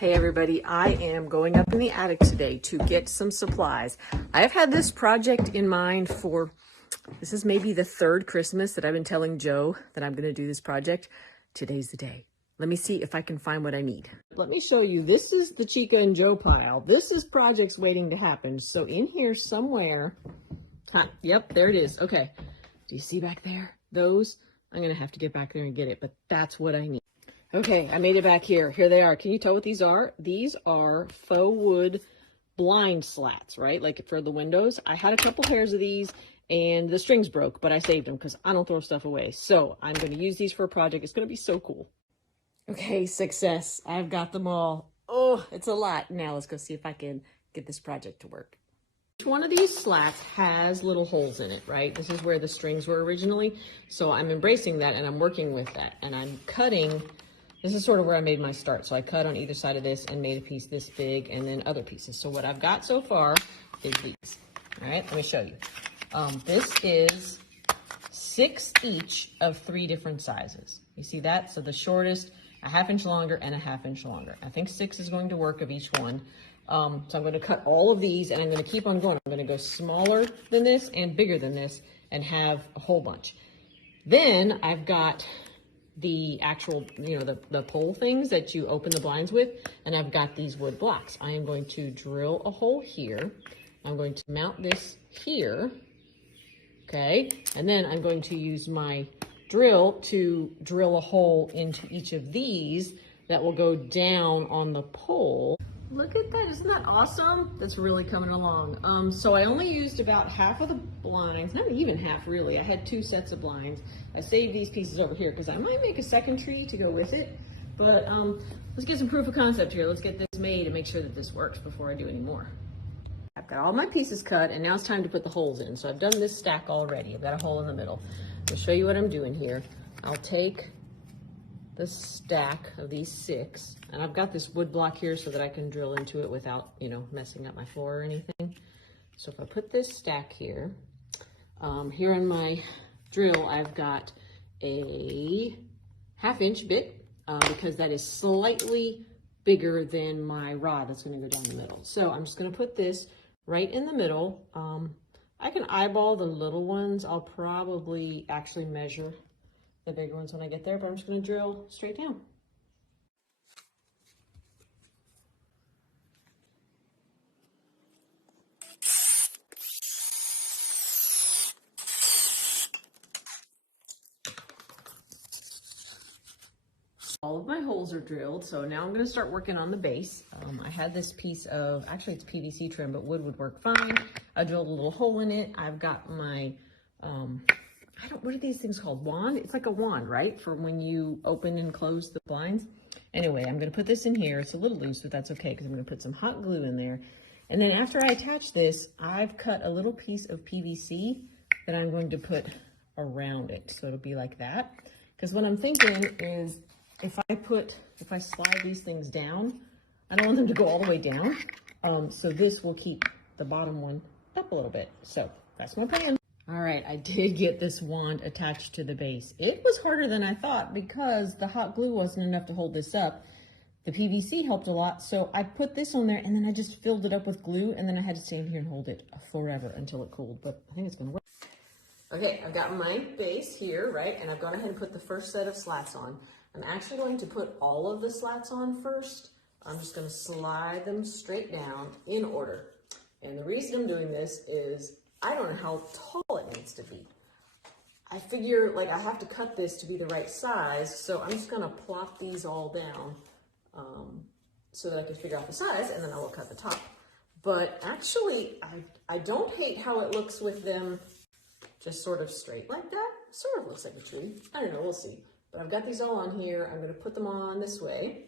Hey everybody, I am going up in the attic today to get some supplies. I have had this project in mind for, this is maybe the third Christmas that I've been telling Joe that I'm gonna do this project. Today's the day. Let me see if I can find what I need. Let me show you, this is the Chica and Joe pile. This is projects waiting to happen. So in here somewhere, yep, there it is. Okay, do you see back there? Those, I'm gonna have to get back there and get it, but that's what I need. Okay, I made it back here. Here they are. Can you tell what these are? These are faux wood blind slats, right? Like for the windows. I had a couple pairs of these and the strings broke, but I saved them because I don't throw stuff away. So I'm going to use these for a project. It's going to be so cool. Okay, success. I've got them all. Oh, it's a lot. Now let's go see if I can get this project to work. Each one of these slats has little holes in it, right? This is where the strings were originally. So I'm embracing that and I'm working with that. And I'm cutting. This is sort of where I made my start. So I cut on either side of this and made a piece this big and then other pieces. So what I've got so far is these. All right, let me show you. This is 6 each of 3 different sizes. You see that? So the shortest, a 1/2 inch longer and a 1/2 inch longer. I think 6 is going to work of each one. So I'm going to cut all of these and I'm going to keep on going. I'm going to go smaller than this and bigger than this and have a whole bunch. Then I've got the actual, the pole things that you open the blinds with, and I've got these wood blocks. I am going to drill a hole here. I'm going to mount this here, okay? And then I'm going to use my drill to drill a hole into each of these that will go down on the pole. Look at that, isn't that awesome? That's really coming along. So I only used about half of the blinds, not even half really. I had 2 sets of blinds. I saved these pieces over here because I might make a second tree to go with it. But let's get some proof of concept here. Let's get this made and make sure that this works before I do any more. I've got all my pieces cut and now it's time to put the holes in. So I've done this stack already. I've got a hole in the middle. I'll show you what I'm doing here. I'll take the stack of these 6, and I've got this wood block here so that I can drill into it without, messing up my floor or anything. So if I put this stack here, here in my drill, I've got a 1/2 inch bit because that is slightly bigger than my rod that's going to go down the middle. So I'm just going to put this right in the middle. I can eyeball the little ones. I'll probably actually measure the bigger ones when I get there, but I'm just going to drill straight down. All of my holes are drilled, so now I'm going to start working on the base. I had this piece of, actually it's PVC trim, but wood would work fine. I drilled a little hole in it. I've got my, what are these things called? Wand? It's like a wand, right? For when you open and close the blinds. Anyway, I'm going to put this in here. It's a little loose, but that's okay because I'm going to put some hot glue in there. And then after I attach this, I've cut a little piece of PVC that I'm going to put around it. So it'll be like that. Because what I'm thinking is if I slide these things down, I don't want them to go all the way down. So this will keep the bottom one up a little bit. So that's my plan. All right, I did get this wand attached to the base. It was harder than I thought because the hot glue wasn't enough to hold this up. The PVC helped a lot, so I put this on there and then I just filled it up with glue and then I had to stand here and hold it forever until it cooled, but I think it's gonna work. Okay, I've got my base here, right? And I've gone ahead and put the first set of slats on. I'm actually going to put all of the slats on first. I'm just gonna slide them straight down in order. And the reason I'm doing this is I don't know how tall it needs to be. I figure I have to cut this to be the right size, so I'm just gonna plop these all down so that I can figure out the size, and then I will cut the top. But actually, I don't hate how it looks with them just sort of straight like that. Sort of looks like a tree. I don't know, we'll see. But I've got these all on here. I'm gonna put them on this way,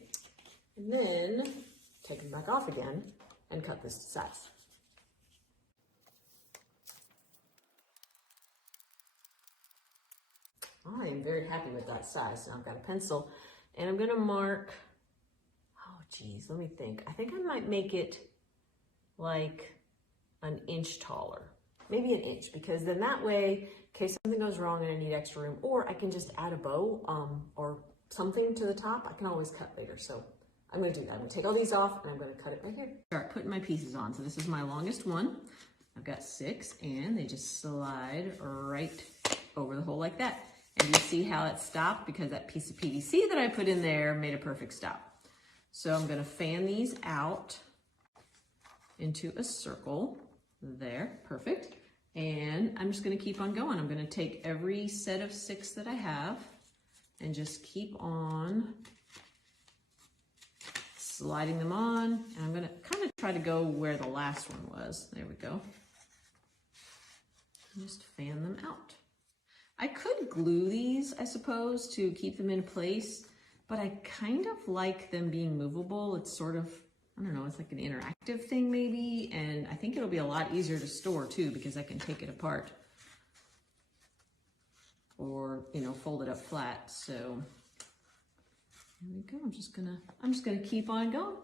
and then take them back off again and cut this to size. I am very happy with that size. Now I've got a pencil and I'm gonna mark, oh geez, let me think. I think I might make it like an inch taller, maybe an inch, because then that way, in case something goes wrong and I need extra room, or I can just add a bow or something to the top, I can always cut later. So I'm gonna do that. I'm gonna take all these off and I'm gonna cut it right here. Start putting my pieces on. So this is my longest one. I've got 6 and they just slide right over the hole like that. And you see how it stopped because that piece of PVC that I put in there made a perfect stop. So I'm gonna fan these out into a circle there, perfect. And I'm just gonna keep on going. I'm gonna take every set of 6 that I have and just keep on sliding them on. And I'm gonna kind of try to go where the last one was. There we go. Just fan them out. I could glue these, I suppose, to keep them in place, but I kind of like them being movable. It's sort of, I don't know, it's like an interactive thing maybe, and I think it'll be a lot easier to store too because I can take it apart or, you know, fold it up flat. So there we go. I'm just gonna keep on going.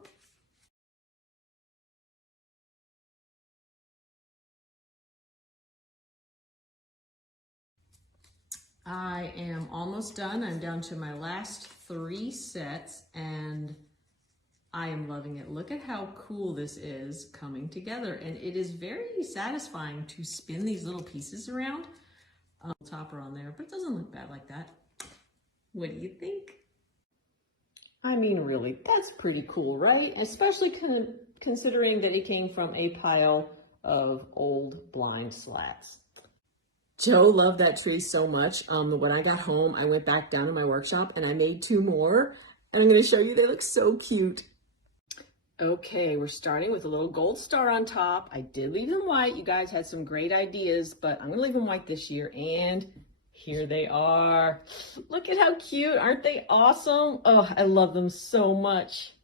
I am almost done. I'm down to my last 3 sets and I am loving it. Look at how cool this is coming together. And it is very satisfying to spin these little pieces around. Topper on there, but it doesn't look bad like that. What do you think? I mean, really, that's pretty cool, right? Especially considering that it came from a pile of old blind slats. Joe loved that tree so much. When I got home, I went back down to my workshop and I made 2 more. And I'm going to show you, they look so cute. Okay, we're starting with a little gold star on top. I did leave them white. You guys had some great ideas, but I'm going to leave them white this year. And here they are. Look at how cute. Aren't they awesome? Oh, I love them so much.